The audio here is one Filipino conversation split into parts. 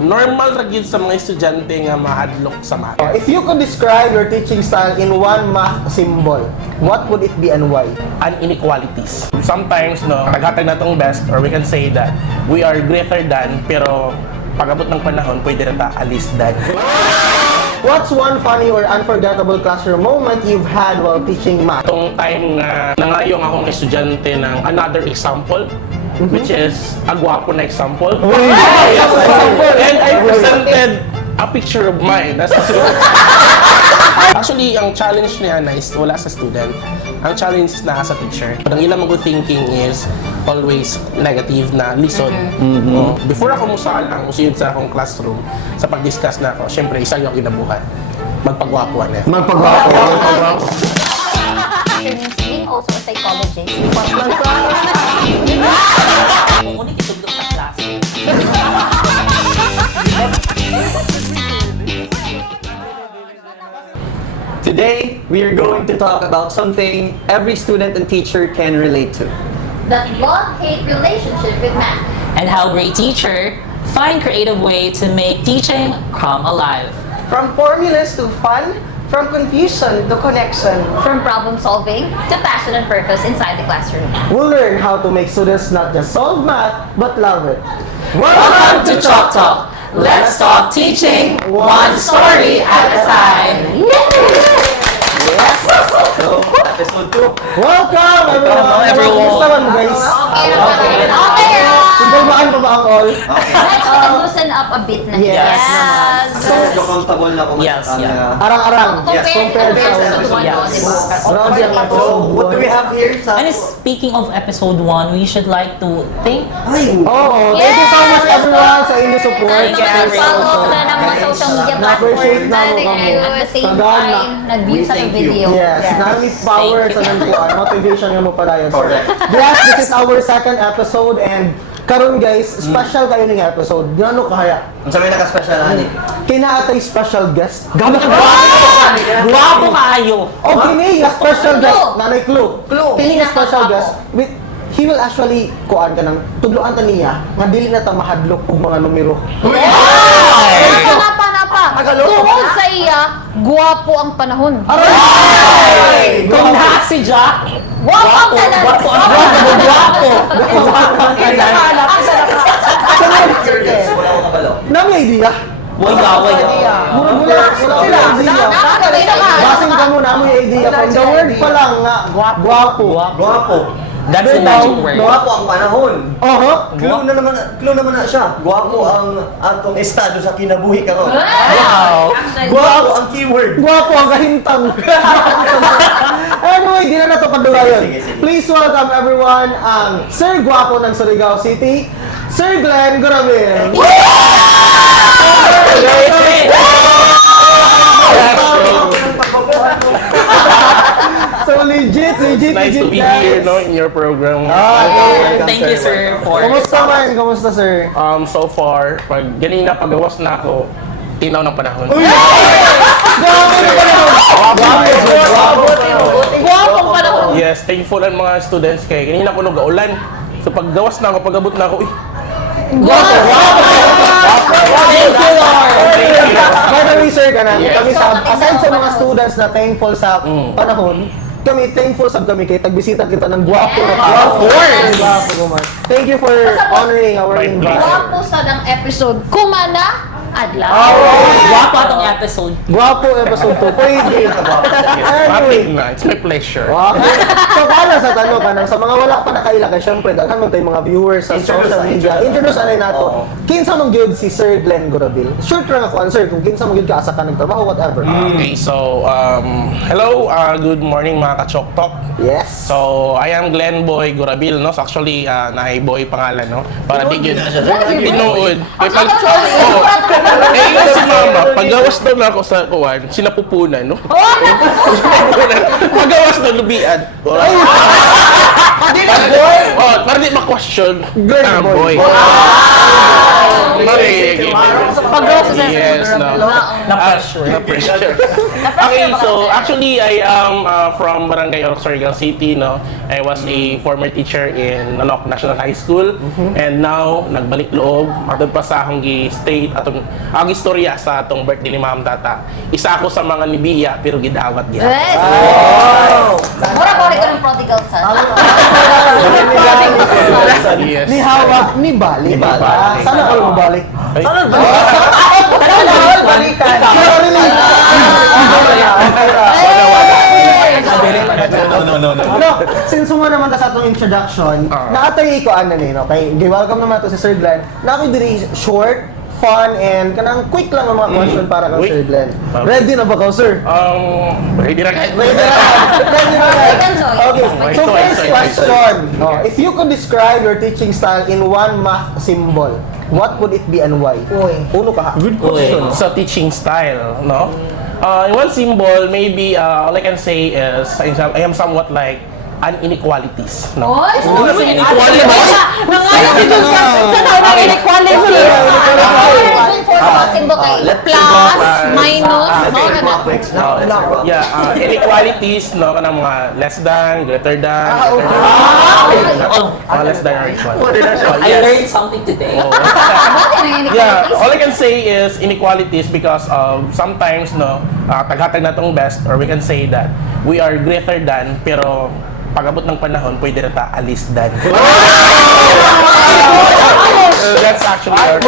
Normal ra gyud sa mga estudyante nga ma-adlock sa math. If you could describe your teaching style in one math symbol, what would it be and why? And inequalities. Sometimes, no, naghatag na itong best, or we can say that we are greater than, pero pag-abot ng panahon, pwede na ta alis than. What's one funny or unforgettable classroom moment you've had while teaching math? Itong time na nangayong akong estudyante ng another example, which is a gwapo na example. And I presented a picture of mine. That's Actually, ang challenge niya na is wala sa student. Ang challenge is na sa teacher. Ang ilang mga thinking is always negative na listen. Before ako musaan, usiyod sa akong classroom, sa pag-discuss na ako, syempre, isa yung kinabuhat. Magpagwapuan eh. Magpagwapo. Being also a psychologist. Ngunit itugtog sa klase. Today, we are going to talk about something every student and teacher can relate to. The love-hate relationship with math. And how great teacher find creative way to make teaching come alive. From formulas to fun, from confusion to connection. From problem solving to passion and purpose inside the classroom. We'll learn how to make students not just solve math, but love it. Welcome to Chalk Talk. Let's talk teaching one story at a time. Episode 2. Welcome, everyone! Kumusta man, guys? Okay. Kumpulmaan pa ba ang all? Let's loosen up a bit na. Yes. So, comfortable na kung Yes, yeah. Arang-arang. Compared Compared to sa the one Yes. diba? Around yan lang. So, what do we have here? And speaking of episode 1, we should like to thank Oo, thank you so much everyone sa inyong support. Thank you for follow na ng mga social media Na-appreciate platforms. na mo kamo. And at the same Tagaan na. time, nag-view sa thank you. video. Yes, nami power Thank sa nandiyan. Motivation nga mo pala yun. Correct. Yes, this is our second episode and karon guys, special kayo ning episode. Gano kahaya? Ang sabi naka-special ani. Kinaatay special guest. Guwapo kayo. O kini nga special guest, nanay Clue. Clue. Kini nga special guest, with he will actually kuan ka ng tudloan ta niya nga dili na ta mahadlok og mga numero. Napa. Tungkol sa iya, guwapo ang panahon. Kung na si Jack, Guwapo ang tanan. guwapo ang Wala akong kabalo. Nami idea. Wala. Mula idea. Nakakabino ka. Basing ka muna mo yung idea from the word pa lang nga guwapo. Guwapo. That's the magic word. Guwapo ang panahon. Clue naman na siya. Guwapo ang atong estado sa kinabuhi karon. Wow. Guwapo ang keyword. Guwapo ang kahintang. Anyway, di na nato padulayan. Sige. Please welcome everyone ang Sir Guwapo ng Surigao City, Sir Glenn Gorabil. So legit. Nice to be guys. here, no, in your program. Thank you, sir, for Kumusta man? Kumusta, sir? So far, pag ganina pagawas na ako, tinaw ng panahon. Guwapong panahon. Yes, thankful ang mga students kay ganina ko nag-aulan. So paggawas na ako, pagabot na ako, Thank you, Lord! By the way, sir, kami aside sa mga students na thankful sa panahon, kami thankful sa kami kay tagbisita kita ng guwapo na tao. Of course! Guwapo naman. Thank you for honoring our My invite. Guwapo sa ng episode. Kumana, adlaw. Guwapo atong episode. Guwapo episode 2. Pwede. Matik Anyway. na, it's my pleasure. Wow. So, para sa tanong ka sa mga wala pa nakaila kay syempre, daghan man tayong mga viewers sa social media. Introduce alay nato. Kinsa mong gyud si Sir Glenn Gorabil. Short ra nga ko answer kung kinsa mong gyud ka asa ka nagtrabaho, whatever. Okay, so, hello, good morning mga ka-Chok Talk. Yes. So, I am Glenn Boy Gorabil, no? So, actually, naay Boy pangalan, no? Para di yun. Tinuod. Eh, yun si mama, paggawas daw na ako sa kuwan, sinapupunan, no? Paggawas na lubian. Para di ma-question. Glenn Boy. Okay. Pag-grow sa Yes, no. Na-pressure. Na-pressure. Okay, so actually I am from Barangay Sorsogon City, no. I was a former teacher in Nalok National High School and now nagbalik loob matod pa sa akong gi-state atong ang istorya sa atong birthday ni Ma'am Tata. Isa ako sa mga nibiya pero gidawat diha. Yes! Mura ko rin ng prodigal son. Yes. Ni Hawa, ni Balik. Balik. Sana kayo mabalik. Ay, Balikan. Pero really, No. ano, since mo naman ta sa atong introduction, naatay ko ano ni, no? Kay welcome naman to si Sir Glenn. Na ako diri short, fun, and kanang quick lang ang mga question para kay Uy. Sir Glenn. Ready na ba ka, sir? ready na kahit. Ready na. Ready na. Second choice. Okay, so Choice, first choice, question. No, if you could describe your teaching style in one math symbol, what would it be and why? Uno ka ha. Good So teaching style, no? In one symbol, maybe all I can say is I am somewhat like an inequalities, no? Oy! Hindi kasi inequality. Nangayon si Jun sa tao ng inequality. Symbol kay plus, minus, no? Yeah, inequalities, no? Kanang mga less than, greater than, less than or equal. I learned something today. Yeah, all I can say is inequalities because sometimes, no, taghatag na tong best or we can say that we are greater than pero pag-abot ng panahon, pwede na ta alis than. That's actually our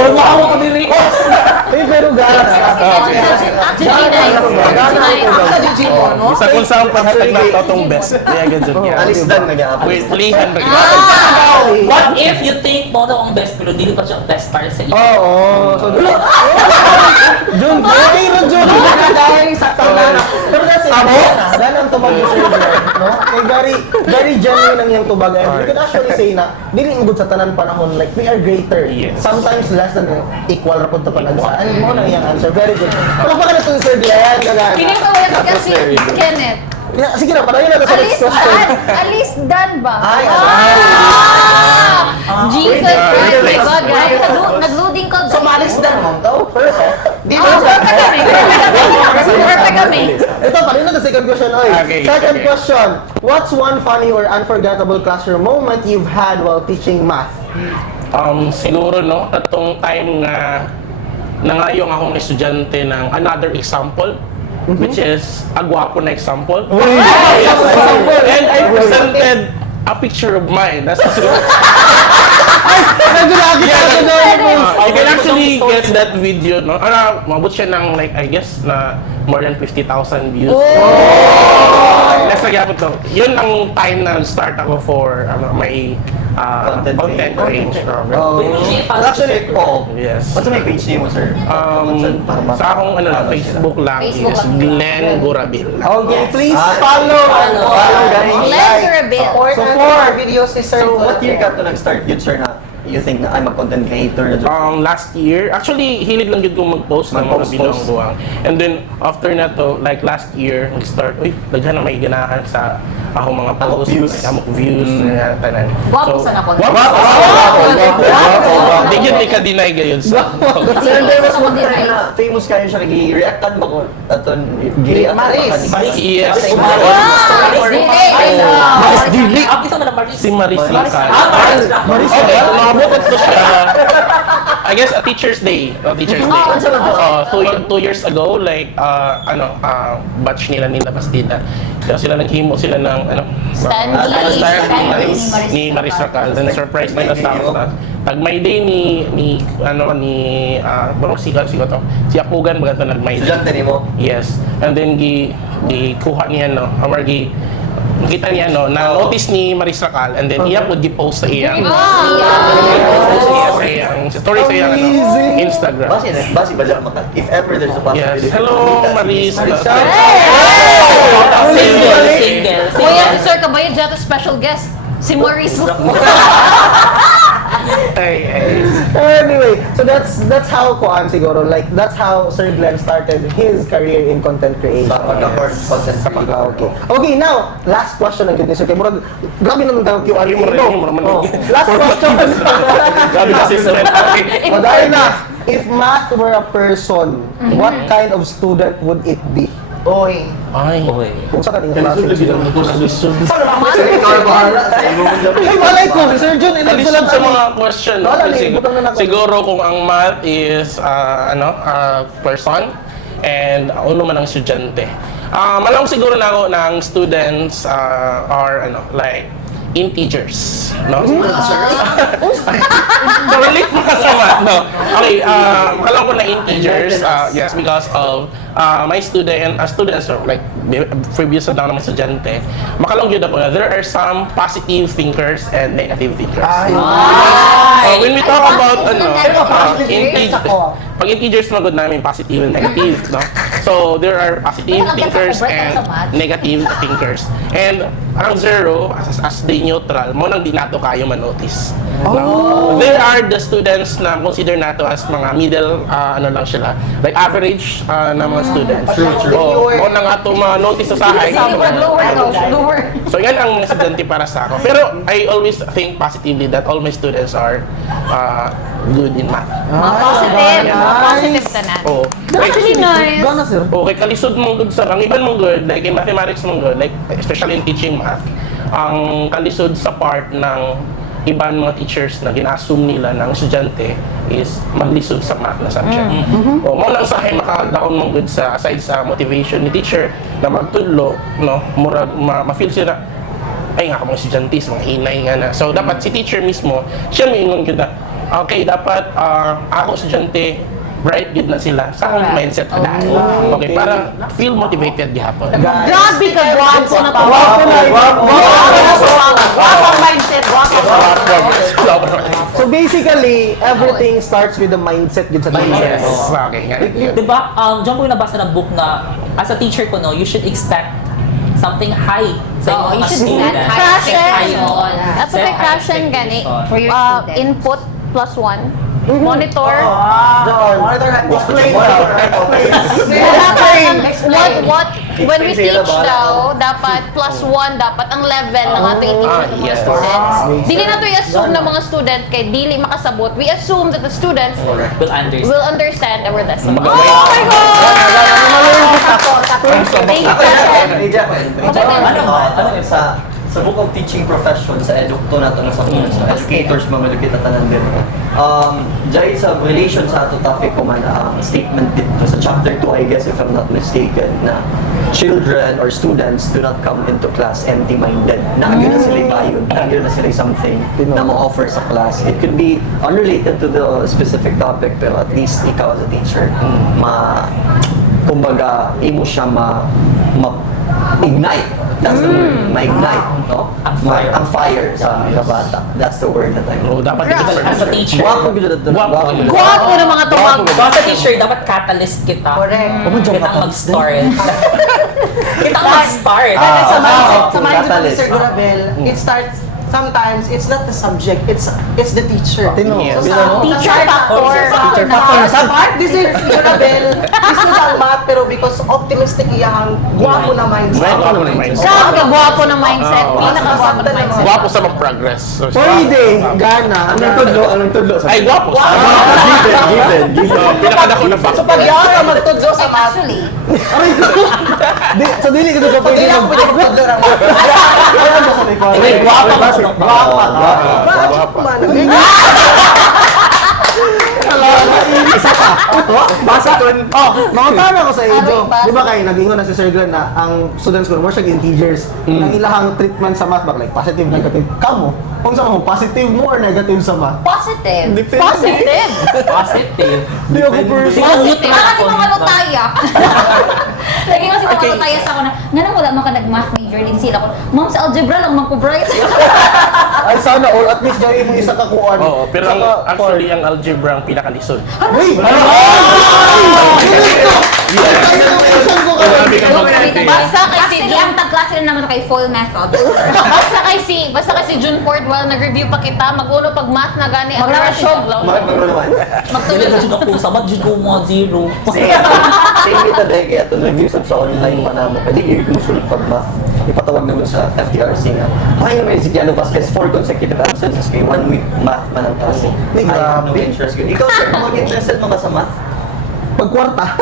Pero gara. Actually, nice. Isa kung saan paghatag na tong best. Kaya ganyan niya. Alis dan nag-aapos. Wait, lihan rin. What if you think mo daw ang best pero dili pa siya best para sa iyo? Oo. So, Jun, pero Jun, dahil sa tanan. Pero kasi, ganang tubag yung Sir Glenn, no? Kay very genuine ang iyang tubag. And we can actually say na, dili ang good sa tanan panahon, like, we are greater. Yes. Sometimes less than equal ra pud ta panagsa. Ano mo na iyang answer? Very good. Pero pa ka na to Sir Glenn, kagana. Piling ko wala kasi Kenneth. Yeah, sige na, padayon na to sa next question. Alis dan ba? Ay, Jesus Christ, my God, guys. Nag-loading ka. So, Malis dan mo daw. Di ba? Perfect kami. Perfect kami. Ito, padayon na to second question. Oy. Okay, Second okay. question. What's one funny or unforgettable classroom moment you've had while teaching math? Siguro, no, atong time nga nangayong akong estudyante ng another example, which is a gwapo na example. And I presented a picture of mine. That's you can actually get that video, no? Mabot siya ng like, I guess, na more than 50,000 views. Let's nagyapot to. Yun ang time na start ako for may content range. Actually, Yes. what's my page name mo, sir? Sa akong Facebook lang Facebook is lang. Glenn Gurabil. Okay, please follow. Follow, guys. Let's reveal. Support our videos ni Sir. So, what year ka to nag-start yun, sir, na you think na I'm a content creator na Last year, actually, hilig lang yun kong mag-post ng mga Mag-post. binuang-buwang. And then, after na to, like last year, nag-start, daghan na may ganahan sa akong mga posts, views. amok views, tanan. Gwapo sana ko. Di yun ni ka-deny gayon sa. Sir, there was one Hindi time right. na famous kayo siya, nag-reactan ba ko? Aton, giri-reactan Maris. Yes. Ang isa mo na Maris. Si Maris Lacan. Maris. Okay, nakabutot ko siya. I guess a Teacher's Day. Teacher's Day. 2 years ago, like, batch nila ni Bastida. Kaya sila naghimo sila ng, Stanley ni Maris Racal. Then surprise nila sa ako. Pag may day ni si Apugan baga to nag may day. Estudyante ni mo? Yes. And then kuha niya no, nakita niya no, na notice ni Maris Racal and then iya po gi-post sa iya. Ang story sa iya Instagram. Basi ba dyan maka? If ever there's a possibility. Yes. Hello Maris. Single. Kuya, si Sir Kabayo dyan, special guest. Si Maurice. Anyway, so that's how kuan siguro, like that's how Sir Glenn started his career in content creation. Sa pagka-course content creator. Okay. Okay, now, last question ng Sir Kay. Murag, grabe naman daw Q&A. Yung Last question. Grabe kasi sa Madali na. If math were a person, what kind of student would it be? Oy. Ay. Okay. Kung sa kaning klase. Ikaw bahala sa imo. Ay, malay ko, si Sir John, Kalisod sa mga question. No? Wala, Siguro, naibutan na ako. siguro kung ang math is person and uno man ang estudyante. Malang siguro na ako ng students are like integers, no? So, relate mo sa math, no? Okay, alam ko na integers, yes, because of my students, or like previous na naman estudyante, makalong yun ako na there are some positive thinkers and negative thinkers. When we talk about integers, pag integers magod namin positive and negative, no? So there are positive thinkers and negative thinkers. And ang zero, as the neutral, mo nang di nato kayo manotice. No? There are the students na consider nato as mga middle, lang sila, like average na mga students. Mo nang ato ma-notice sa sahay. Lower. So yan ang estudyante para sa ako. Pero I always think positively that all my students are good in math. Positive. Positive tanan. Oh, That's really nice. Gana, sir. okay, kalisod mong good sa ang iban mong good, like in mathematics mong good, like especially in teaching math, ang kalisod sa part ng iban mga teachers na gina-assume nila ng estudyante is maglisod sa math na subject. O mo lang sa hay makadaon mong good sa aside sa motivation ni teacher na magtudlo, no, murag ma-feel sila ay nga mga estudyante, mga inay nga na. So dapat si teacher mismo, siya maingon gyud na okay, dapat ako estudyante bright good na sila sa akong mindset na dahil. Okay, para feel motivated gihapon. Grabe ka, guwapo na to. Guwapo ang mindset. Guwapo. So basically, everything starts with the mindset yun sa teacher. Yes. Okay, nga. Diba, diyan ko yung nabasa ng book na as a teacher ko, no, you should expect something high sa Oh, iyong you mga should students. set Set high, Crashen. no? That's Set what high crashen gani. expectation. For your input plus 1. Monitor. Monitor hand. Explain. What when we teach daw, dapat plus 1 dapat ang level ng ating teacher ng mga yes. students. Dili na to i-assume ng mga student kay dili makasabot. We assume that the students Will understand. will understand our lesson. Magawin. Oh my God! Thank you, Crashen. Ano sa book of teaching profession sa edukto nato na sa educators mga kita tanan din. Dahil sa relation sa ato topic ko man ang statement dito sa chapter 2 I guess if I'm not mistaken na children or students do not come into class empty-minded. Naagyo na sila bayod, naagyo na sila something na ma-offer sa class. It could be unrelated to the specific topic pero at least ikaw as a teacher kumbaga imo siya ignite. That's the word, ma-ignite, no? Ang fire sa bata. That's the word that I know. Dapat As a teacher. Guwapo gila dito. Guwapo ng mga tumag. So, as a teacher, dapat catalyst kita. Correct. Kitang mag-start. Kitang mag-start. Sa mindset of catalyst. Mr. Gurabel, it starts sometimes it's not the subject, it's the teacher. Tino. Yes. Teacher factor. Teacher factor na Sa part, this is Gurabel. This is ang math, pero because optimistic iyang guwapo na mindset. Guwapo na mindset. Grabe ka, guwapo ng mindset. Pinaka-guwapo ng mindset. Guwapo sa mag-progress. So, Pwede, gana. Anong tudlo sa ay, guwapo. given. Pinakadako na fact. So pag yaw ka magtudlo sa math, Actually, So dili ka ito pag pwede yaw pwede magtudlo ng math. Kaya mo sa may Wait, guwapo ka. Guwapo. Basa mga tanong ko sa inyo. Aray, Di ba kayo nag-ingon na si Sir Glenn na ang students ko more siya integers. Ang ilahang treatment sa math ba like positive, negative. Kamo, kung saan mo positive mo or negative sa math? positive. Depende. Positive. Positive. Di ako person. Positive. Kasi mga lutaya. Lagi kasi mga lutaya sa ako na, nga nang wala man ka nag-math major din sila ko. Ma'am, sa algebra lang mag-bright. Ay sana or at least gawin mo isa kakuan. Oo, pero actually, ang algebra ang pinakalisod. Wait! Grabe ka mag-arte. Basta kay si Actually, Jun, ang tagklase rin naman kay full method. basta kay si Jun Ford, while nag-review pa kita, mag-uno pag math na gani, ang Magra-shop. naman. Dili magtulog. na dyan ako. Sabat dyan ko mga zero. Sige kita dahil kaya ito reviews sa online pa naman. Pwede yung gusto pag math. ipatawag naman sa FTRC nga. Ay, may Zigiano Vasquez 4 consecutive absences kay 1 week math man ang klase. Ay, I have no grabe. interest. Ikaw, sir, mag-interested mo ka sa math? Pagkwarta.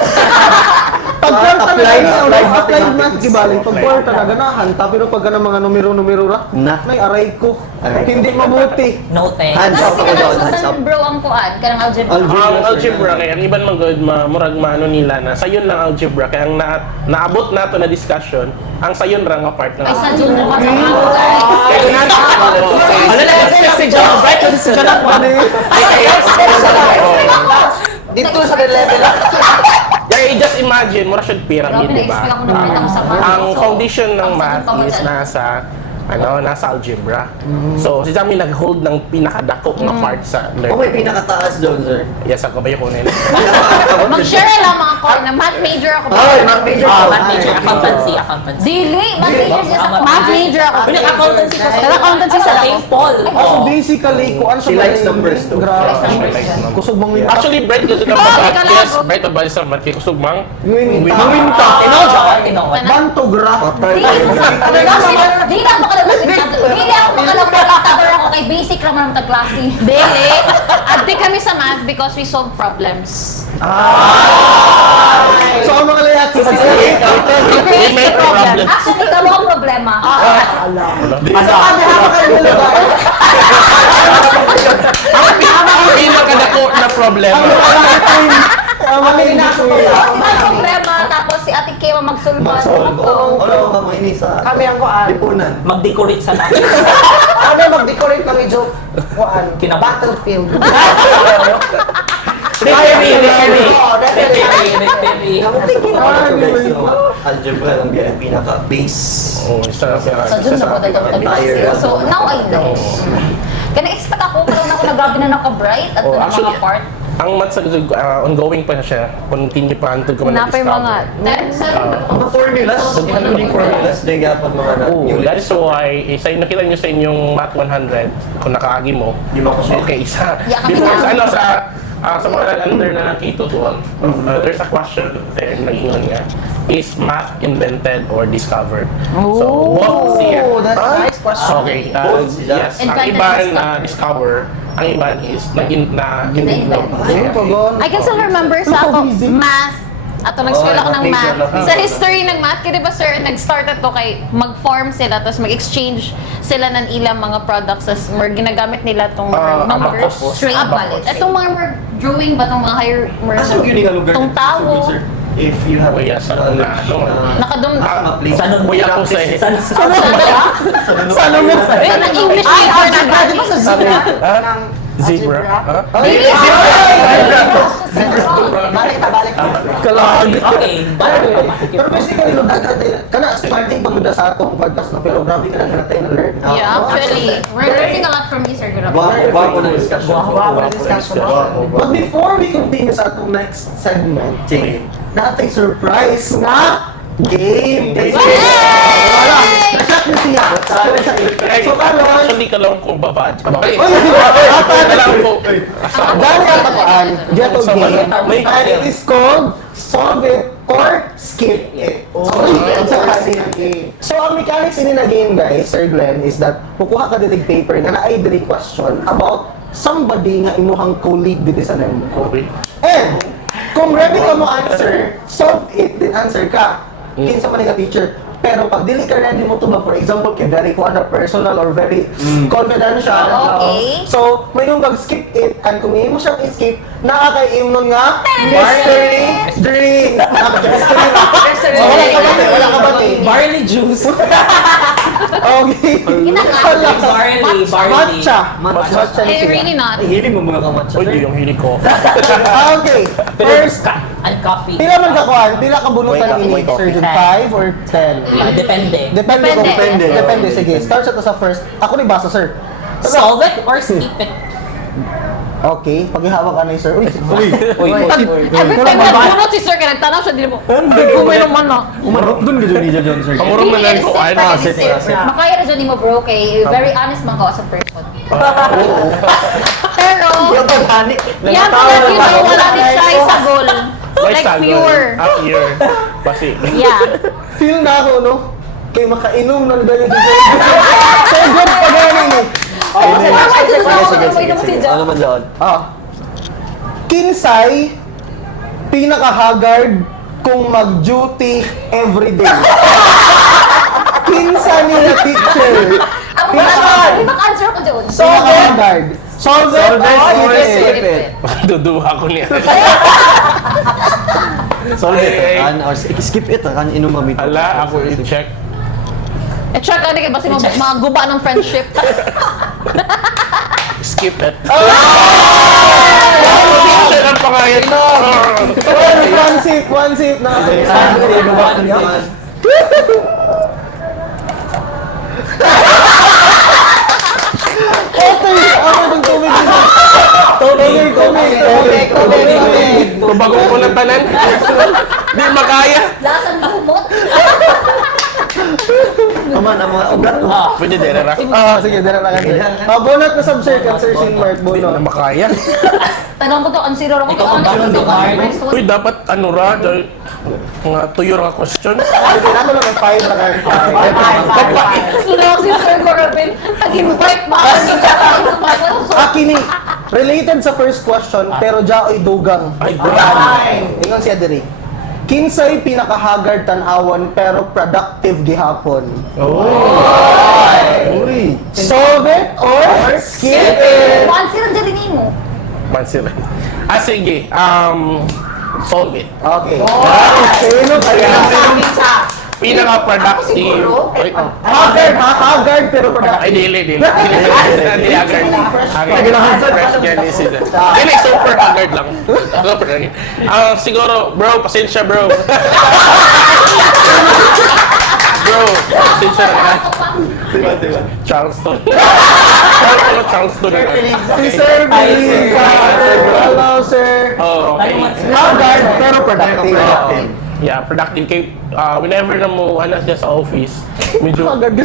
Pagkwarta na Applied- ganahan, applied applied math mathematics. gibaling. Pagkwarta na ganahan, tapi no pag mga numero-numero ra, Na. may aray ko. Aray. Hindi mabuti. No thanks. Hands Mas up ako doon, hands up. kinasutan bro ang kuan, kanang algebra. Ang algebra kaya ang iban man good murag maano nila na sayon lang algebra kaya ang naabot nato na discussion ang sayon ra nga part ng Ay, sa June naman sa mga guys. Kaya nato Ano na expect si John? Right? Kasi si John ang Dito sa level. Kaya just imagine mura siya pyramid Grabe, di ba? na-expect ako na ulit ako sa math. Ang So, foundation ng ang math sagot pa is ba- nasa algebra. So si Jami nag-hold ng pinakadako nga part sa Oh, learning. may pinakataas doon, sir. Yes, ako ba yung kunin? Mag-share lang mga ko na math major ako. Ay, math major. Math major, accountancy. Dili, math major siya sa Math major ako. Hindi, accountancy ko sa Nag-accountancy sa sa St. Paul. So basically, kung ano She likes numbers too. Grabe. Likes numbers. Kusog mang win. Actually, bright ka sa math. Yes, bright ang bali sa math. Kaya kusog mang. Winta. Tinaw, John. Tinaw. Bantograph. Dili ako makalamang ako kay basic naman ng taglasi. Dili. Addi kami sa math because we solve problems. So ang mga layat sa We make problem. Actually, kamo ang problema. Ang pinakadako na problema. May problema, tapos si Ate Kema magsulban. Oo, ano ka mo ini sa Kami ang kuan. lipunan. Mag-decorate sa natin. Kami mag-decorate kami joke. Kuan. Kinab- Battlefield. Referee. Algebra lang yan, pinaka-base. Oh, isa Sa June na po dito entire- So, now I know. Kana-expect ako, pero na ako nagabi na naka-bright at Oh, na actually, mga part. ang math sa ongoing pa siya. Continue pa until ko Napay mga... Mga formulas, including formulas, din gapon mga na. Oh, that is why, isa yung nakita nyo sa inyong Math 100, kung nakaagi mo, Di ba ko siya? okay, isa. Yeah, kami Before, na. sa mga under na K-12, there's a question there na ingon nga, is math invented or discovered? So, both siya. Oh, that's a nice question. Okay, Both siya. yes, ang Invented iban or na discover, ang iban is na-invent. I can still remember sa ako, math. Ato nag-school ako ng math. Sa history ng math, kaya diba sir, nag-start ato kay mag-form sila, tapos mag-exchange sila ng ilang mga products, tapos ginagamit nila itong numbers. abacus. Straight Abacus. balik. Itong mga drawing ba itong mga higher... Asa yun nga lugar? Itong tao. Sir, if you have Oh, yes, knowledge, Nakadum... ma-place. Sanong Kuya ko sa Sana mo sa Ayun, ang English Ay, paper na algebra, di ba sa zebra? Ng Zebra? algebra? Balik ta, balik ta. kalag. Okay, balik. Pero basically, no, kana starting pagod sa atong podcast na pero grabe ka na natin na learn. Yeah, actually. We're learning a lot from you, Sir Gurab. Wapo na discussion. Wapo na discussion. But before we continue sa atong next segment, Sige. natin surprise na game. Wala. Nasyak na siya. So, karon, Actually, kalawang ko babad. oy, apat. Kalawang ko. Dali ang tapuan, dito So, game. may- And it is called Solve It or Skip It. So, kasi na game. So, ang mechanics ini na game, guys, Sir Glenn, is that kukuha ka dinig paper na na-ay diri question about somebody nga imuhang colleague dito sa name ko. And, kung ready ka mo answer, solve it, din answer ka. Kinsa man nga teacher. Pero pag dili ka ready mo to ba, for example, kay very kuha na personal or very confidential. Okay. So, may nung mag-skip it, and kung mo siyang skip, nakakainom nga, mystery drink. So, wala ka ba? Wala ka ba? Barley juice. Okay. Barley. Matcha. Matcha. Eh, really not. Hiling mo mga kamatsa. Uy, yung hilig ko. Okay. First, And coffee. pila man ka kuhan? Pila ka bunutan Wake up, ini, wake up. Surgeon? 5 or 10? Depende. Depende kung depende. Sige, start sa to sa first. Ako ni basa, sir. Solve it or skip it? Okay, paghihawak ka na sir. Uy, Every time na bunot si sir, kaya nagtanaw siya, dili mo. Kung may naman na. Umarap dun ka dyan ni John, sir. Kamurong man lang ko. Ay, Makaya na dyan mo bro, kay very honest man ka sa person. Pero, Yung paghanik. yan po na dito, wala ni siya sa goal. Like pure. Pure. Basi. Yeah. feel na ako, no? kay makainom ng ganyan si Sir Glenn. Sir Glenn, pagaling eh. Ano man dyan? Kinsay pinaka-haggard kung mag-duty everyday? Kinsa ni na teacher? Di ba answer ko dyan? Pinaka-haggard. Solve it or skip it? Duduha ko niya. Solve it. Or skip it. Kan inom kami. Hala, ako i-check. Check ano kayo ba si mga guba ng friendship? Skip it. Siya lang pangayan. One sip na. Ng tubig dito. Tubig. Kubagong ko ng tanan. Di makaya. Lasang lumot. Aman. Pwede din, Rarak. Sige, dala na kasi. Bonat na sub-circle, Sir Shinmark, Di na bonot. makaya. Tanong ko to, consider ako. Ikaw ang tanong to, Mark. Uy, dapat ano ra, mga tuyo ra question. Sige, nato lang ang 5 na kayo. Sino si Sir Coravin? Nag-invite ba? Kini, related sa first question, pero jaoy dugang. Ay, Ingon siya diri. Kinsay pinaka-haggard tan-awon pero productive gihapon? Solve it or skip it? Answer ang dyan mo. Mansir. Sige. Solve it. Okay. Sino kaya? Pinaka-productive. Wait. Haggard pero productive. Ay, dili. Hindi haggard. Fresh yan is it. Dili, super haggard lang. Super haggard. Siguro, bro, pasensya, bro. Bro, pasensya na. Charleston. Charleston na. Si Sir Billy. Hello, sir. Oh, okay. Haggard pero productive. Yeah, productive. Kay, whenever na mo, siya sa office, medyo Haggard.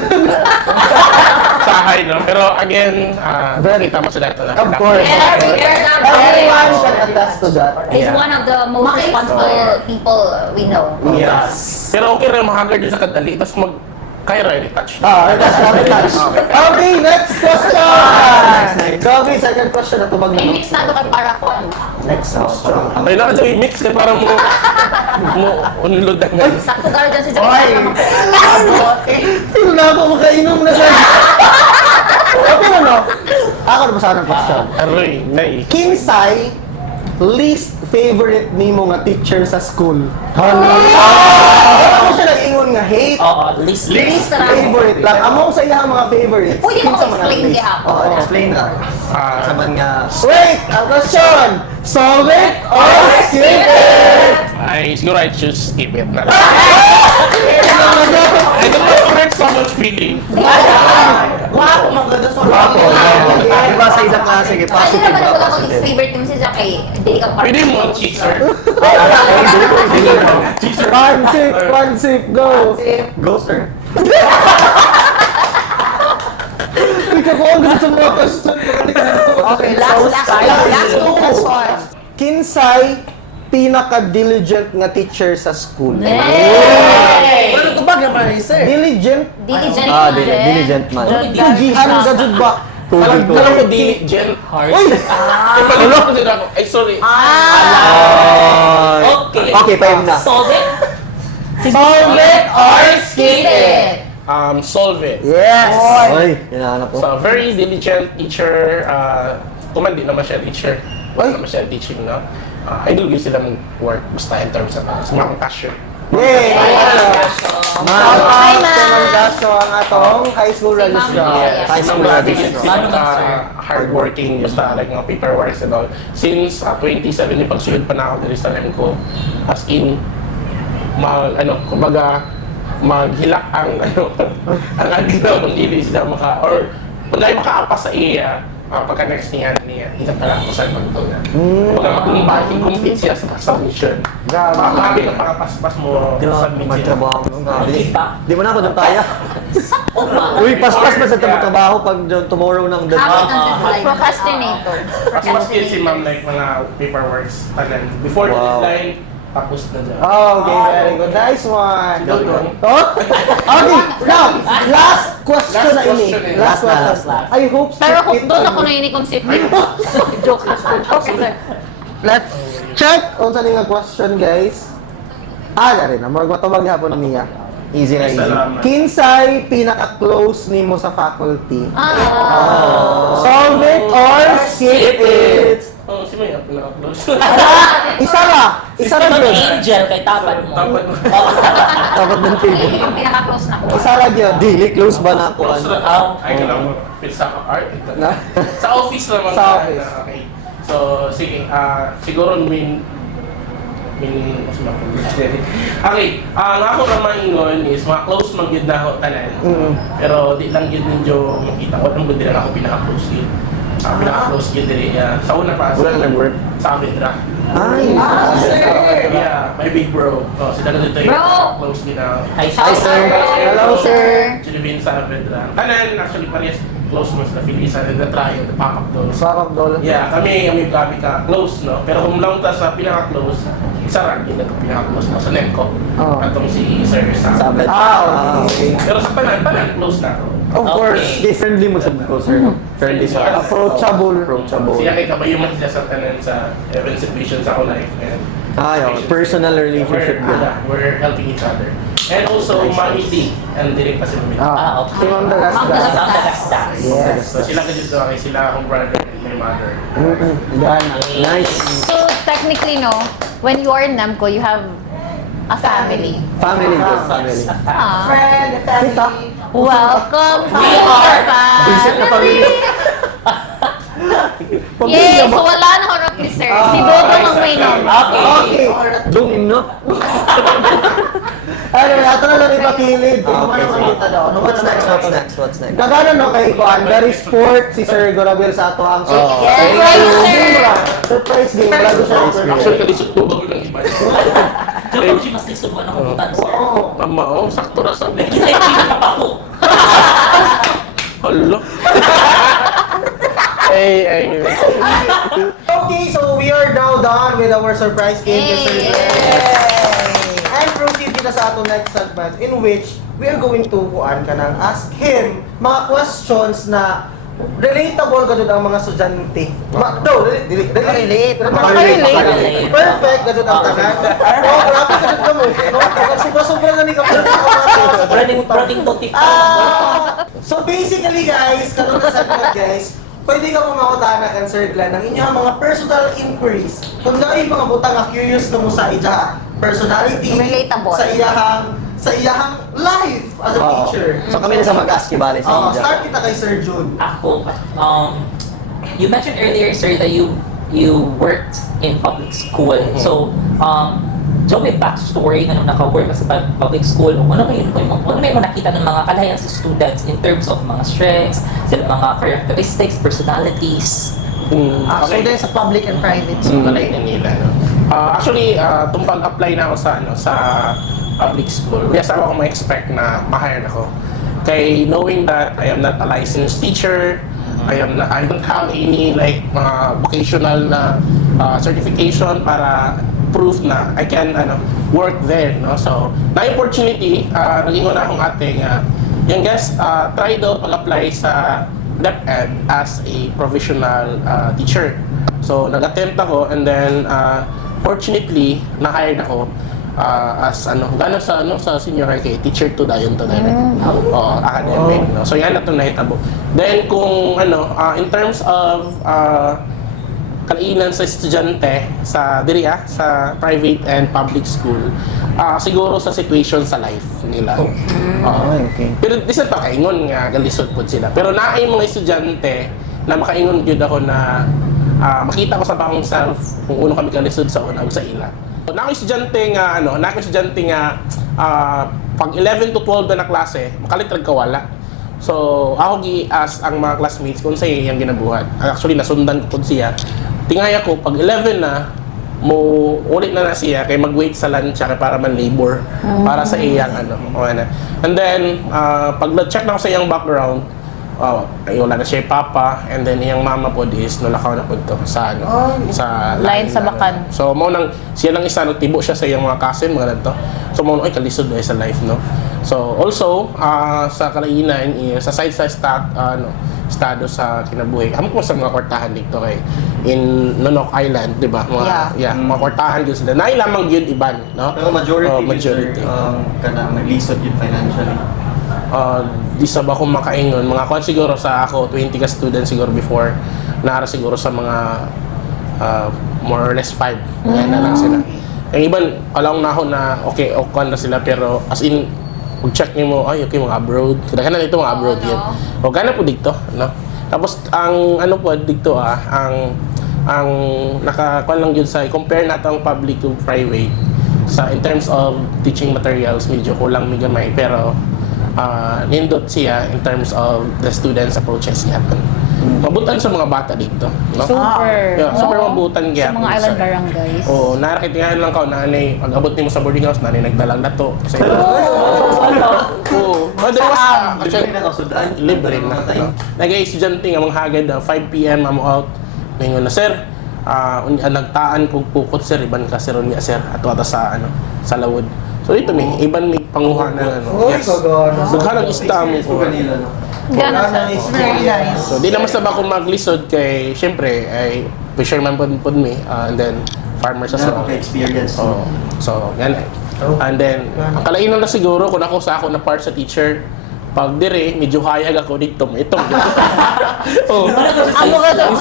sahay, no? Pero again, kita mo sila ito na. Of course. Everyone can attest to that. He's Yeah. one of the most responsible people we know. Yes. Pero okay rin, mahagard din sa kadali, tapos kaya rin i-touch. Okay, next question! Gogi, second question na tubag na. Mix na ito kay Paracon. Next question. Ay, na sa i-mix eh, para mo unload na nga. Sakto ka dyan si Jack. Feel na ako makainom na sa... Okay na no? Ako na ba sana ang question? Aroy, nai. Kinsay, least favorite nimo nga teacher sa school? Ano siya nag-ingon nga hate? Least. Please na lang. Favorite lang. Among sa iyang mga favorites. Pwede mo kinsa man ang explain least? niya ako. Explain na. Saman nga. Wait! Ang question! Solve it or skip it? Ay, siguro I choose skip it na. I don't want to hurt someone's feeling. Wow, maganda sa Diba sa isang klase, Ay, positive naman ba? ako lang Positive. favorite mo si Jack eh. Hindi ka Pwede mo ang cheeser. Cheeser. One sip, go! Ghoster. Ikaw ko ang ganun sa mga question. Okay, last two questions. Kinsay, pinaka-diligent nga teacher sa school? Ano ito ba naman ni sir? Diligent? Diligent. Diligent man. Tugihan nga jud ba? Alam ko diligent. Uy! Pagkakalo ko sila ako. Ay, sorry. Okay. Okay, pa na. Solve it. Solve it or skip it. Solve it. Yes! Ay, hinahanap ko. So, very diligent teacher. Kuman di naman siya teacher. Wala naman siya teaching, no? Idol din sila mag-work basta in terms of mga passion. Yay! Hi, ma'am. So, ang atong high school Si Ma'am registrar. Mia. Ay, some graduates, Ano man, sir? hardworking, just like mga paperwork and all. Since 2017, pagsuyod pa na ako dito sa ko, as in, kumbaga, maghilak ang, ang aglaw, hindi sila or pag ay makaapas sa iya, pagka next niya, isang pala ako sa magto na. Kumbaga, mag-compete, compete siya sa submission. Marami ka pakapaspas mo sa submission. Magtrabaho. Di mo na ako doon taya. Uma. Uy, paspas ba sa trabaho pag tomorrow ng Habit ng deadline. Procrastinator. Kasi mas yun si ma'am like mga paperworks. And then, before the Wow. deadline, Tapos na dyan. Okay, very good. Nice one. Go, go. Oh? Okay, now, last question Last na ini. question eh. Last question. Last. I hope Pero kung it- doon ako na ini-consider. Joke lang. Okay, sir. Let's check on sa nga question, guys. Rin na. Matubag niya po niya. Easy na easy. Salamat. Kinsay pinaka-close nimo sa faculty? Solve it or skip it. Oh, si Maya, pinaka-close. Isa ra. Isa ra Ma'am gyud. Angel kay tapan mo. Tapan mo. Dapat ng TV. Yung pinaka-close na ko. Isa ra gyud. Dili close ba na ako? Close na. Ay, kailangan mo. Sa art. ito. Na? Sa office naman. Sa office. Okay. So, sige. Siguro mas makulit. Okay. Ang ako naman ingon is mga close man gyud na ako tanan. Pero di lang gyud medyo makita ko nang hindi lang ako pinaka-close gyud. Pinaka-close gyud diri. Sa una pa Wala nang word. sa Avedra. Ay. Yeah, my big bro. Oh, sila na dito Bro! close gyud na. Hi, Hi, sir. Hello, sir. Chilibin sa Avedra. Tanan, actually, parehas close mo sila. Philisa, the try, the pack-up doon. Sarap dol. Yeah, kami gabi ka close, no? Pero kung lang ta sa pinaka-close, isa rin din ako pinaka-close mo sa Nemco. Oh. Atong si Sir Sam. Sabit. Okay. Pero sa tanan, close na ako. Of course. Okay. Friendly mo sa closer. Friendly sa approachable. Siya kay kabayo man sila sa tanan sa event situation sa ako life. And Personal relationship we're, din. we're helping each other. And also, Mami D, and direct pa si Mami. Okay. Si Ma'am Dagasda. Ma'am Dagasda. Yes. So sila ka dito, okay, sila akong brother and my mother. Nice. So, technically, no, when you are in NAMCO, you have a family. Family. Good family. Ah. Friend, family. Welcome to We our are Visit na family. Yay! So, wala na horror sir. Si Dodo ang may nom. Okay. Dungin, no? Ano, ato na lang ipakilid. What's next? What's next? What's next? Gagano no kay Kuan, very sport si Sir Gorabel sa ato ang surprise game. Wala ko siya Actually, experience. kalisod ko bago ng iba. Diyan ko mas lisod ano kung tanong. Oo, mama, oh, sakto na sa amin. Kasi pinapako. Hala. Okay, so we are now done with our surprise game. Yay! And proceed kita sa ato next segment in which we are going to ask him mga questions na relatable gadud ang mga estudyante. Relate. Relate. Perfect gadud ang tanan. Oh, grabe gadud ka mo. No, sobra-sobra na ni ka perfect ang mga tao. Prading totif. So basically guys, kanong na segment guys, pwede ka pumakutaan na kan Sir Glenn ang inyong mga personal inquiries. Kung dahil mga butang na curious na mo sa iyang personality, Relatable. sa iyang life as a teacher. So kami na sa mag-ask bali sa inyo. Start kita kay Sir June. Ako, you mentioned earlier, sir, that you worked in public school. So, Joe, may backstory na nung naka-work ka sa public school. Ano may mo nakita ng mga kalayan sa students in terms of mga strengths, sila mga characteristics, personalities? So din sa public and private. Kalay na nila. No? Actually, itong pag-apply na ako sa public school, yes, ako ma-expect na ma-hire ako. Kay knowing that I am not a licensed teacher, I don't have any like mga vocational na certification para proof na I can work there, no? So, na opportunity, naging na akong ate nga, yung guest, try daw pag-apply sa DepEd as a professional teacher. So, nag-attempt ako and then fortunately, na-hired ako as gano'n sa senior high kay teacher to dayon to direct. Academic, no? So, yan na ito nahitabo. Then, kung in terms of kalainan sa estudyante sa sa private and public school, siguro sa situation sa life nila. Okay. Pero di sa pakaingon nga galisod po sila. Pero naay mga estudyante na makaingon gyud ako na makita ko sa bakong self kung uno kami kalisod sa unang sa ila. Naay estudyante nga pag 11 to 12 na klase, makalitrag ka wala. So, ako gi-ask ang mga classmates kung sa iyang ginabuhat. Actually, nasundan ko po siya. Tingay ako, pag 11 na, ulit na siya kay mag-wait sa lunch kay para man labor para sa iyang And then, pag na-check na ako sa iyang background, ay wala na siya papa, and then iyang mama po is nulakaw na po to sa sa Lain sa na, Bacan. So mo nang siya lang isa nagtibo siya sa iyang mga cousin mga ganito. So mo ay kalisod ay sa life no. So also sa kalainan is aside sa estado sa kinabuhi. Amo ko sa mga kwartahan dito kay in Nonok Island, di ba? Mga kwartahan gyud sila. Naay lamang gyud iban, no? Pero majority, majority. kana maglisod yun financially. Di sa ba kung makaingon, mga kwan siguro sa ako, 20 ka student siguro before, nara siguro sa mga more or less 5. Ngayon na lang sila. Yung iban, alam na ako na okay, okay na sila, pero as in, pag-check niyo mo, ay okay, mga abroad. Kaya na dito mga abroad yan. O gana po dito, no? Tapos, ang ano po dito ang nakakuan lang yun sa, compare natin ang public to private, in terms of teaching materials, medyo kulang may gamay, pero nindot siya in terms of the students' approaches niya. Mabutan sa mga bata dito. No? Super. Yeah, super mabutan Sa kaya. mga island barangays. Oo, narakitingan lang ka, nanay, pag abot mo sa boarding house, nanay nagdalang na to. Kasi, oo. Libre na kausudan. Libre na. No? Nag-i-estudyante nga mga hagad, 5 p.m. amo out. Ngayon na, sir, nagtaan kong pukot, sir, iban ka, sir, unya, sir, ato ata sa, sa lawod. So dito may iban may panguha na yes. So halang isda mo ko. Gana sa. Very nice. So di naman sa ba kung maglisod kay syempre ay fisherman po me and then farmer sa Sa so. experience. Oh. So yan. And then ang kalainan na siguro kung ako sa part sa teacher pag dire medyo hayag ako dito itong oh Amo ka daw,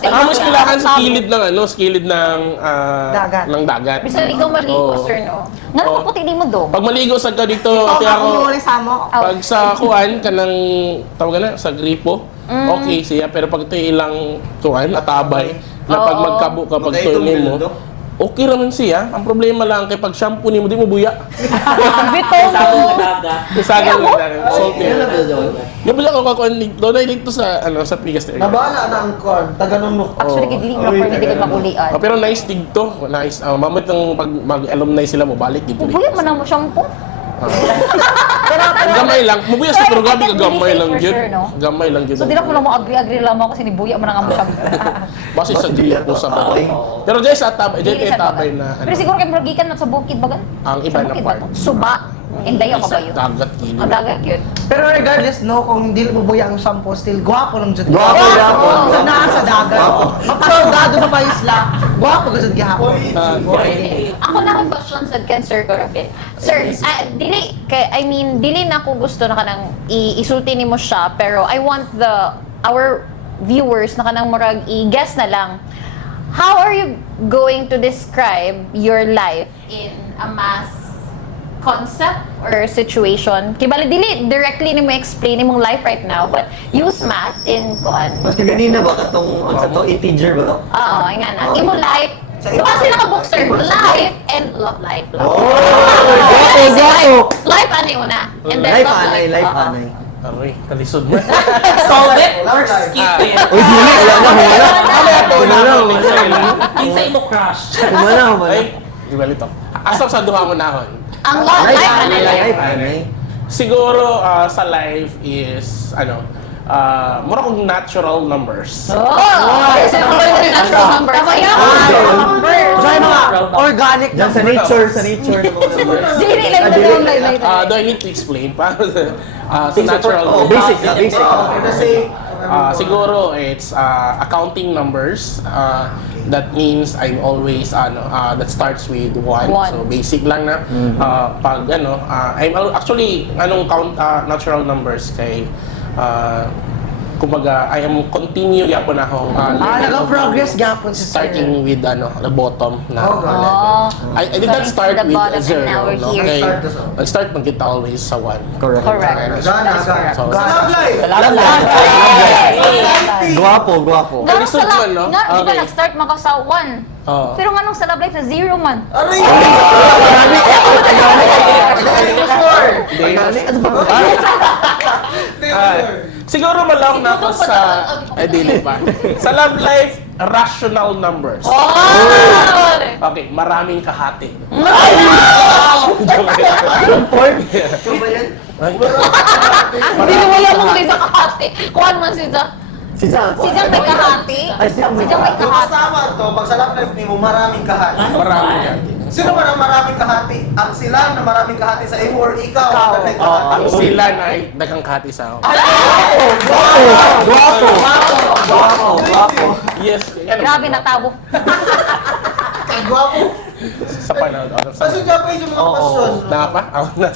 amo eskwelahan sa kilid ng kilid ng Dagat. ng dagat. Bisa ikaw maligo, Oo. sir, no? Nga Oo. ko puti di mo do. Pag maligo sa ka dito, Ikaw kaya ako ako, muli sa mo. pag sa kuan, kanang, tawag na, sa gripo, okay siya. Pero pag ito ilang kuan, atabay, na pag Oo. magkabo ka, pag Magkaitong tuloy mo, bildo? okay naman siya. Ang problema lang, kay pag shampoo ni mo, di mo buya. Bitaw mo. Isagal lang natin. Salty. Yan na ba doon? Di ba ako kakuan doon ay dito sa, sa Pigas area. Nabala na ang kon, taga-nunok. Actually, kidling na for hindi ko makulian. Pero nice dito. Nice. Mamit ng pag mag-alumni sila mo, balik dito. Buyat man ang mo shampoo. Ang gamay lang. Mabuya sa pero gabi ka gamay lang For yun. sure, no? Gamay lang yun. So, di lang ko lang mo agree lang mo kasi ni Buya man ang amo shampoo. Base sa gripo sa bating. Pero dyan sa tabay, dyan Dili yung sa tabay bagan. na Pero siguro kay Muragikan man sa bukid bagan. ang iba Sa na bukid part. ba to? Suba. Inday ako Sa kayo. dagat gilid. Ang dagat yun. Pero regardless, no, kung hindi mo buya ang shampoo, still gwapo ng Diyos. Gwapo, gwapo. Sa naan sa dagat. Mapasaldado sa pa isla. Gwapo ka sa gihapon. Ako na akong question sa Sir Corabil. Sir, dili na ako gusto na kanang isulti ni mo siya, pero I want our viewers na kanang murag i-guess na lang. How are you going to describe your life in a mass concept or situation? Kibali dili directly ni mo explain imong life right now, but use math in kuan. Mas kanina ba katong sa to integer ba to? Oo, nga na. Imo life. Diba sila ka book, sir? Life and love life. Love. Life ano yun na? And then Life love anay, life Oo. anay. Aroy, kalisod mo. Solve it or skip it. Uy, dili, alam na, wala. Kinsa imo crush. Umana, umana. Ay, di ba nito? Asap sa duha mo nahon. Ang love life ano life? Life anay. Siguro sa life is, mura kong natural numbers. Oh! Kasi ako yung natural number. Tama yan! Diyan mga organic Diyan sa nature ng mga numbers. Dili lang na doon like Do I need to explain? Para sa natural Oh, basic, basic. Kasi, siguro it's accounting numbers. That means I'm always that starts with 1. One. So basic lang na pag I'm actually count natural numbers kay kumbaga I am continue yapon ako nag-progress gapon si sir. starting with the bottom na Oh, level. I did not start Starting from the with bottom and 0. now we're No? here. Okay. Start to zero. Nag-start man kita always sa 1. Correct. Correct. gana, gana. So, Love life! Guwapo, guwapo. Ganun sa Result man, no? love, di ba Okay. nag-start man ka sa 1? Oo. Pero nga nung sa love life sa 0 man. Aray! Siguro malawak na ako sa dili pa. Sa love life, rational numbers. Okay, maraming kahati. Ito ba yan? Ay, Hindi na wala mong Lisa kahati. Kuhan man si Ja. Si Jam. Si Jam may kahati. Ay, si Jam may Si Jam may kahati. kahati. Kasama to, pag sa love life mo, maraming kahati. marami yan. Sino man ang maraming kahati? Ang sila na maraming kahati sa imo or ikaw ang may Oh, kahati? ang sila na ay daghang kahati sa ako. Guwapo. Yes, ano, Grabe, natabo. Kagwapo. sa panood. Kasi dyan pa yung mga question. Na pa? Ako na.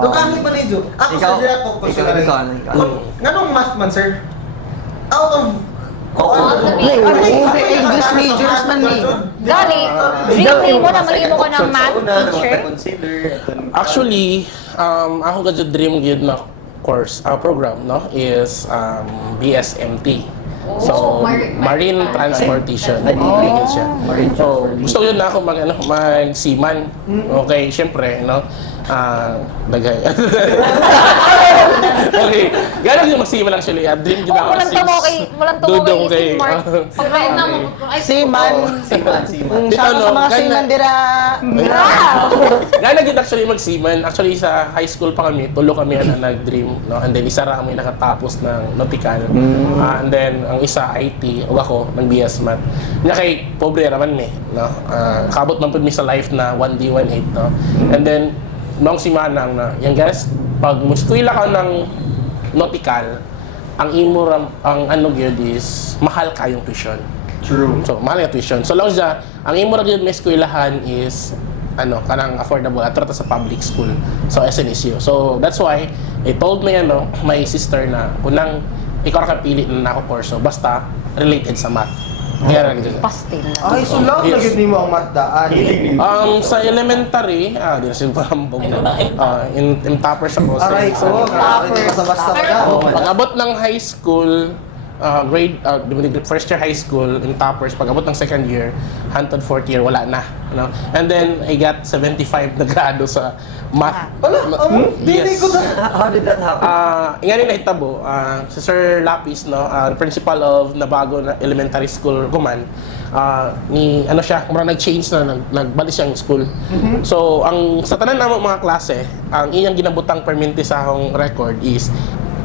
Dukami pa ni Jo. Ako Ikaw, sa dyan ako question ikaw, rin. ikaw. Nganong math man, sir? Out of... English majors man ni. Gali, dream mo na malimo ko ng math teacher. Consider. Actually, ako gadyo dream gyud na course, program, no, is BSMT. So, Marine Transportation. Yun siya. So, gusto ko yun na ako mag-seaman. Okay, syempre, no? Dagay. Okay, gano'n yung mag-seaman actually. Dream gyud ako Walang tamo kay Dudong kay... Mark. Pagkain na mo. Seaman. Siman. Dito, Shout out sa mga gana- seaman dira. Gana gid actually mag-seaman. Actually sa high school pa kami, tulo kami na nag-dream, no? And then isa ra kami nakatapos ng nautical. And then ang isa IT, ug ako ng BS Math. Nya kay pobre raman mi, no? Kabot man pud mi sa life na 1D 18, no? And then nung si Manang na, yan guys, pag muskwila ka ng nautical, ang imo ang ano gyud is mahal kayong tuition. True. So, mahal yung tuition. So, lang siya, ang imo ra gyud may eskwelahan is kanang affordable at sa public school. So, SNSU. So, that's why I told my my sister na kunang ikaw ra ka pili na ako kurso basta related sa math. Kaya ra gyud. Pastel. Ay, so lang Yes. naging mo ang math daan. Sa elementary, di na sila parambog na. In toppers ako. Aray ko, grabe, basta-basta ka na. Pag-abot ng high school, first year high school, in toppers, pag-abot ng second year, hantod fourth year, wala na. No? And then, I got 75 na grado sa math. Dili ko na. How did that happen? Nga rin nahitabo, si Sir Lapis, no, principal of Nabago na Elementary School Kuman, murang nag-change na, nagbalik siyang school. So, sa tanan namo mga klase, ang iyang ginabutang perminti sa akong record is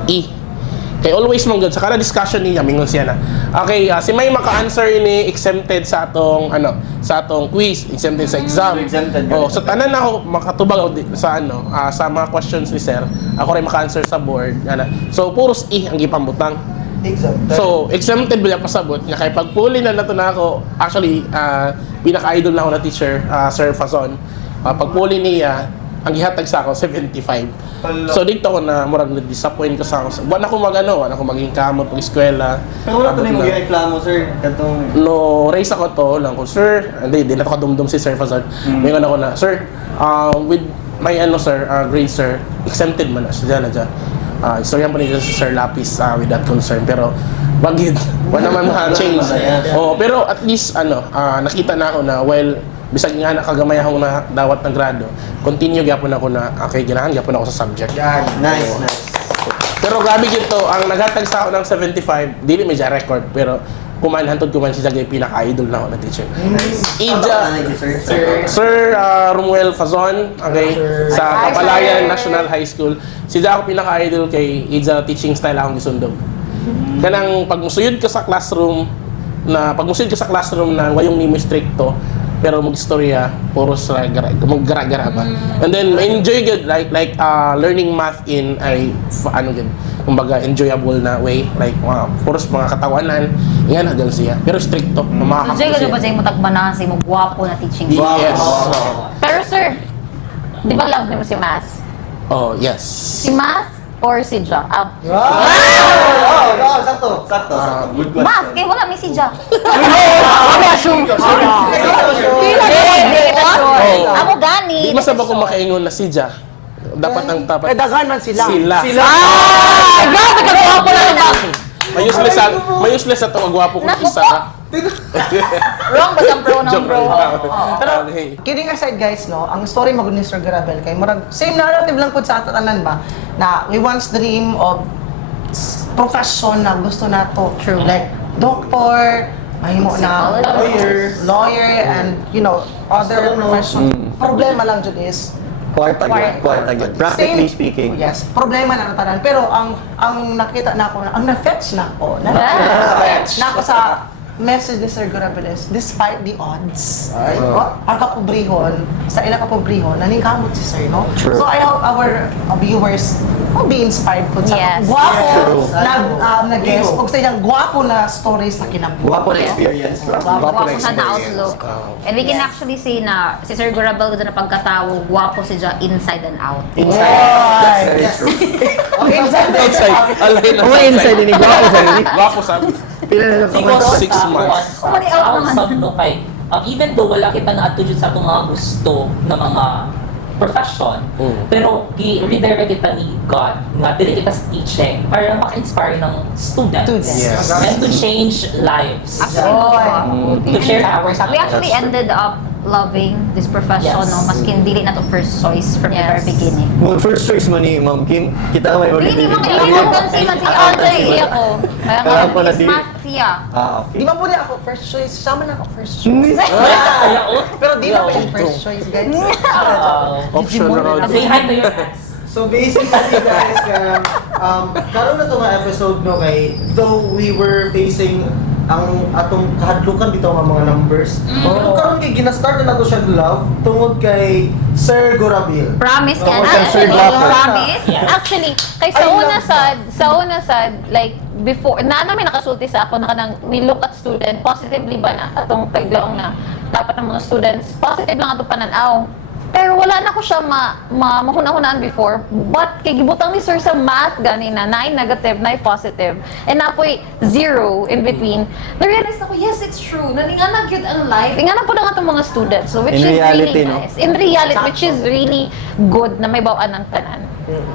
E. Kay always mong good sa kada discussion niya mingon siya na. Okay, si May maka-answer ini exempted sa atong quiz, exempted sa exam. Exempted. Oh, sa tanan na ako makatubag sa sa mga questions ni sir. Ako rin maka-answer sa board. So puros E ang gipambutang. So, exempted ba niya pasabot niya kay pagpuli na nato na ako. Actually, pinaka-idol na ako na teacher, Sir Fazon. Pagpuli niya, ang gihatag sa ako 75. So dito ko na murag na-disappoint ko sa ako. Wala ako maging kamot pag eskwela. Pero wala to na yung reklamo, sir. Katong... No, raise ako to lang ko, sir. Hindi na to kadumdum si Sir Fazon. Ngayon ako na, sir, with my grade sir, exempted man na siya na dyan. Istoryan pa nila si Sir Lapis with that concern. Pero, bagid, wala naman ma-change. Pero at least, nakita na ako na, bisag nga nakagamay akong na dawat ng grado, continue gyapon ako na, okay, ganahan gyapon ako sa subject. Yan. Nice, nice. Pero grabe gito, ang naghatag sa ako ng 75, dili may record, pero hantod kuman siya gay pinaka-idol na ako na teacher. Ija, Sir Romuel Fazon, okay, sa Kapalayan National High School. Siya ako pinaka-idol kay Ija teaching style akong gisundog. Kanang pag musuyod ka sa classroom na wayong nimo stricto, pero mag-istorya, puro sa mag-gara-gara pa. And then, enjoy good, like learning math in kumbaga, enjoyable na way. Like, puros mga katawanan, yan na dyan siya. Pero stricto, So, Jay, ka ba sa'yo mo tagbanan sa mo gwapo na teaching? Yes. Pero sir, di ba love niyo si Mas? Oh, yes. Si Mas or si Ja? Sakto. Good question. Mas, kaya wala may si Ja. Ako gani. Di masabak kung makaingon na si Ja. Dapat ang tapat. Daghan man sila. Sila. Grabe ka gwapo lang ba? May useless at kagwapo kung isa ka. Wrong ba ang pronoun, Joke bro? lang. Pero, Okay. kidding aside guys, no, ang story mo ni Sir Garabel kay murag same narrative lang po sa atanan ba na we once dream of profession na gusto nato. True. Like doctor, mahimo na lawyer, and other profession. Problema lang jud is Kwarta gyud. Practically Same- speaking. Yes, problema na tanan. Pero ang nakita na ako, ang na-fetch na ako, na ako sa message ni Sir Gurabeles, despite the odds, ang kapobrihon, sa ilang kapobrihon, naningkamot si Sir, no? True. So I hope our viewers will be inspired po sa Yes. gwapo na guest, kung sa ilang gwapo na stories na kinabuhi. Guwapo na experience. Gwapo na sa na-outlook. And we can actually say na si Sir Gorabel na pagkatawo, gwapo siya inside and out. Yes. Okay, Outside. Alay na. Kung inside ini guwapo sa ini. Guwapo sabi. Pila na lang Siguro kaman. 6 months. Oh, mali out naman. Some no kay even though wala kita na atujud sa atong mga gusto na mga profession, pero i-redirect kita ni God nga dili kita sa teaching para maka-inspire ng students Yes. and to change lives. Actually, To share our we actually ended up loving this profession, Yes. no? Maskin dili na to first choice from the very Yes. beginning. Well, first choice mo ni Ma'am Kim, kita may Hindi mo Hindi hindi mo mo consider consider si Andre ako. Kaya Kaya nga, pala is di. math siya. Okay. Di man po niya ako first choice, sama na ako first choice. Pero di na po yung first choice, guys. Option road. Say hi to your ass. So basically guys, karon na to nga episode no kay though we were facing ang atong kahadlukan bitaw nga mga numbers. Pero karon kay gina-start na nato siya love tungod kay Sir Gorabil. Promise yan. Sir Glapo. Promise. Actually, kay sa una sad, like, before, na namin nakasulti sa ako na kanang we look at student, positively ba na atong taglaong na dapat ng mga students, positive lang ato pananaw. Pero wala na ko siya mahuna-hunaan before. But kay gibutang ni Sir sa math gani na 9 negative, 9 positive, and napoy 0 in between. Na-realize ako, yes, it's true. Naninganag yun ang life. Ingana po lang atong mga students. So, which In is reality, really no? nice. In reality, which is really good na may bawaan ng tanan.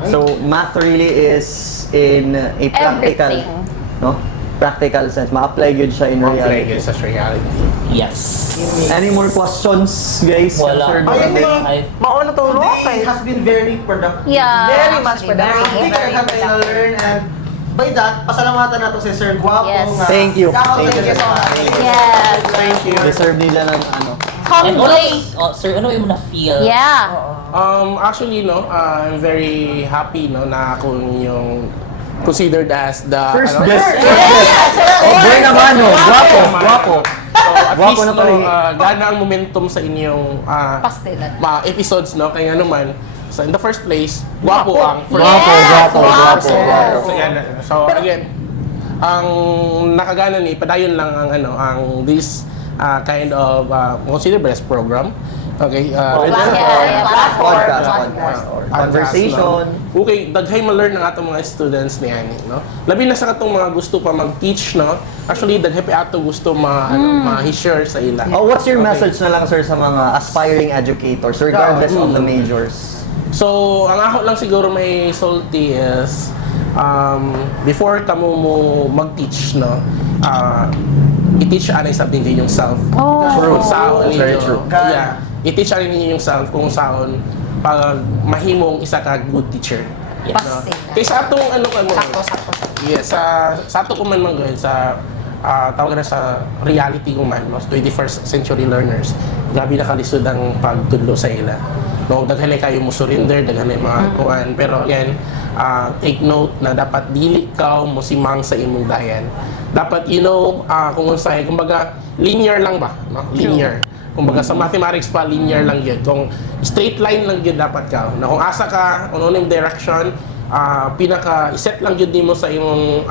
So math really is in a practical, Everything. no? Practical sense. Ma-apply good siya in reality. Sa reality. Yes. Any more questions, guys? Wala. Sir Ay, Gorabil? I- Mauna to, no? Today has been very productive. Yeah. Very much Actually, productive. Hindi ka natin na-learn and by that, pasalamatan nato si Sir Guapo Yes. nga. Thank you. Thank you so much. Yes. Thank you. Deserve nila ng ano. And Humbling. sir, ano yung na-feel? Yeah. Actually, no, I'm very happy, no, na ako yung considered as the First ano? best. Boy naman, no? Guwapo. Guwapo. So at Guwapo least na no, pala eh. gana ang momentum sa inyong Pastilan. episodes, no, kaya naman so in the first place, guwapo ang first. Guwapo. So, yan, so again, ang nakagana ni padayon lang ang ang this kind of considered best program. Okay, Podcast. Conversation. Okay, daghay ma-learn ng atong mga students ni ani, no? Labi na sa katong mga gusto pa mag-teach, no? Actually, daghay pa ato gusto ma-share sa ila. Oh, what's your Okay. message na lang, sir, sa mga aspiring educators, regardless of the majors? So, ang ako lang siguro may salty is before kamo mo mag-teach, no? I-teach anay something din yung self. Kung saan Very ninyo. true. Yeah. I-teach anay ninyo yung self kung saan pag mahimong isa ka good teacher. No? Pastilan. Kaya sa atong ano ka mo. Sakto. Yes, sa ato ko man good sa tawag na sa reality ko man, no? 21st century learners. Grabe na kalisod ang pagtudlo sa ila. No, daghanay kayo mo surrender, daghanay mga kuan, pero again, take note na dapat dili ka mo simang sa imong dayan. Dapat kung unsay, kumbaga linear lang ba, no? Linear. Kumbaga sa mathematics pa linear lang yun. Kung straight line lang yun dapat ka. Na kung asa ka, kung ano yung direction, pinaka-set lang yun mo sa imong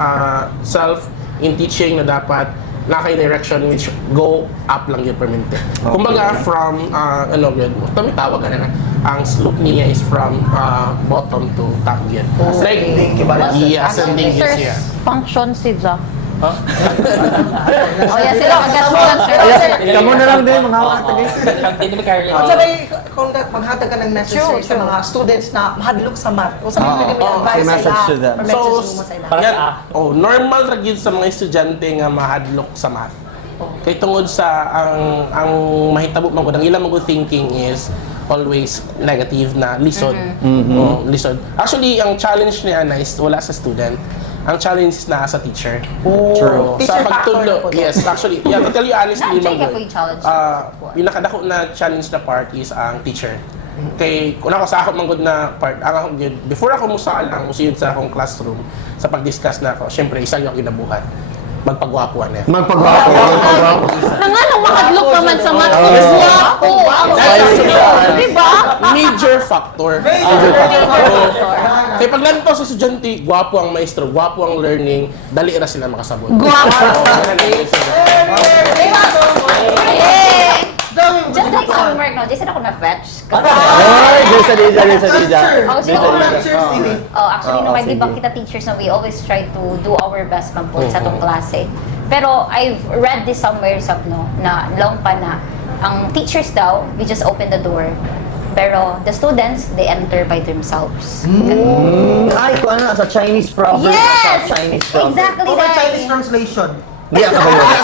self in teaching na dapat nakay direction which go up lang yun permanente. Kumbaga from yun, tawag na ang slope niya is from bottom to top yun. Like, yeah, ascending yun Sir, siya. function siya. Huh? Oh, yeah, sila agad sir. Kamu na lang din, mga hawak na guys. Hindi mo carry At saka, kung maghatag ka ng message sir, sa mga students na mahadlok sa math, o sa mga pwede mo advice message sila, to them. or So, message mo sa ila. Para yan, sa normal ra gyud sa mga estudyante nga mahadlok sa math. Kay tungod sa ang mahitabo man gud ang ilang mga thinking is always negative na lisod. Lisod. Actually, ang challenge ni Ana is wala sa student. Ang challenge is na sa teacher. True. Sa Teacher pagtudlo, factor po yes, actually, yeah, to tell you honestly, Na-check man po yung challenge. pinakadako na challenge na part is ang teacher. Kay kung ako sa ako manggod na part, ang akong gyud before ako musaal ang usiyod sa akong classroom sa pag-discuss na ako, syempre isa yung ginabuhat. Magpagwapuan na. Magpagwapo. Nga nang makadlook naman sa math. Guwapo! Diba? Major factor. Kaya pag nanto sa estudyante, gwapo ang maestro, gwapo ang learning, dali na sila makasabot. Guwapo! Just like sa homework, no? Jason ako na-fetch. Ay, doon sa Dija. Oh, sino ko Teachers, ini. Oh, actually, no, may sige. ibang kita teachers na we always try to do our best man po sa tong klase. Pero I've read this somewhere no, na long pa na ang teachers daw, we just open the door. Pero the students, they enter by themselves. Ay, kung ano, sa Chinese proverb. Yes! Sa Chinese proverb. Exactly Over that. Chinese translation. Hindi ako ba yun?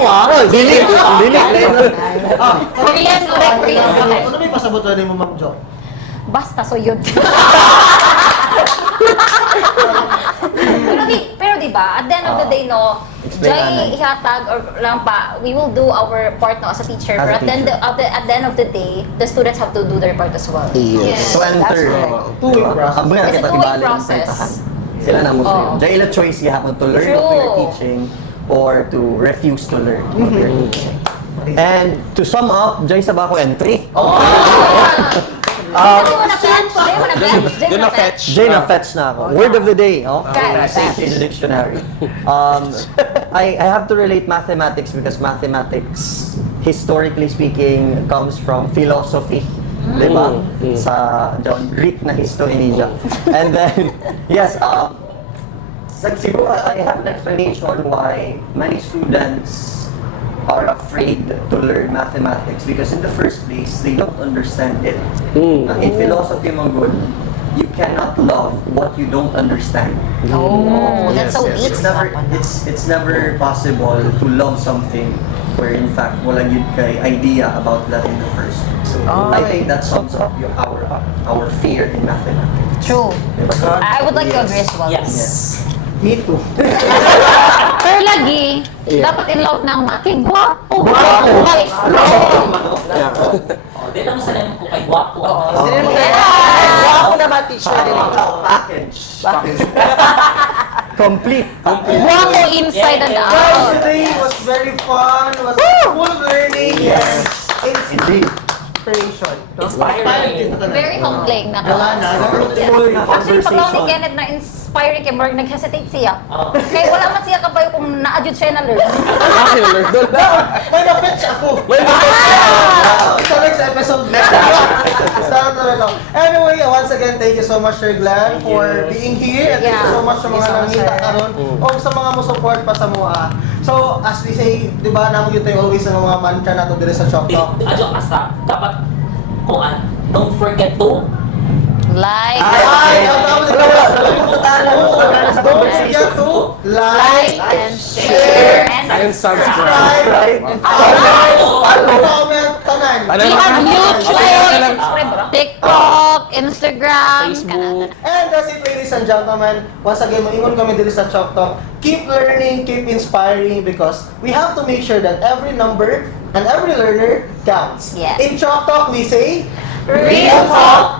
Oh, dilik. Korean, correct, Korean. Okay. Ano may pasabot rin mo, Ma'am Jo? Basta, so yun. pero di ba, at the end of the day, no, Explain, Jai Anay. ihatag or lang pa, we will do our part no as a teacher, As a but then at the end of the day, the students have to do their part as well. Yes. So, That's enter. correct. Two-way process. Ang mga It's a kita two-way tibali ng process. tahan. Sila na mo Oo. sa'yo. Dahil ila choice you have to learn what you're True. teaching or to refuse to learn what you're teaching. And to sum up, Jay sa bako entry. Jai mo na fetch, Jai mo na fetch, Jai Yun mo na na fetch. Jay na fetch na ako. Word of the day, oh. Fetch. In the dictionary. I have to relate mathematics because mathematics, historically speaking, comes from philosophy. Diba? Sa Greek na history niya. And then, yes, siguro I have an explanation why many students are afraid to learn mathematics because in the first place, they don't understand it. In philosophy, Manggod, you cannot love what you don't understand. Oh, that's so deep. It's never possible to love something where in fact walang yun kay idea about that in the first place. So I think that sums up our fear in mathematics. True. I would like to agree as well. Yes. Me too. Pero lagi, dapat in love na ang making gwapo. Oh, di lang sa naman po kay Guapo. Ako naman teacher din ako. Package. Complete. Gwapo inside and Guys, out. today was very fun. Was full of learning. Yes. Indeed. Inspiration. No? Inspiring. Very humbling na Wala na. Actually, pag lang ni Kenneth na inspiring kay Mark, nag-hesitate siya. Kaya wala man siya kabayo kung na-adjust siya na learn. May na-fetch ako. Sa next episode na. Anyway, once again, thank you so much, Sir Glenn, for being here. And thank you so much sa mga nangita karon o sa mga mo support pa sa mga. So, as we say, di ba, naman yun tayo always ng mga mantra nato dire sa Chok Talk. Adyo asa, dapat kuan, don't forget to Like, Don't forget to like, and share. And subscribe. comment, tanan. We have YouTube, TikTok, Instagram. Facebook. And that's it, ladies and gentlemen. Once again, maingon kami dito sa Chok Talk. Keep learning, keep inspiring because we have to make sure that every number and every learner counts. Yes. In Chok Talk, we say, Real talk,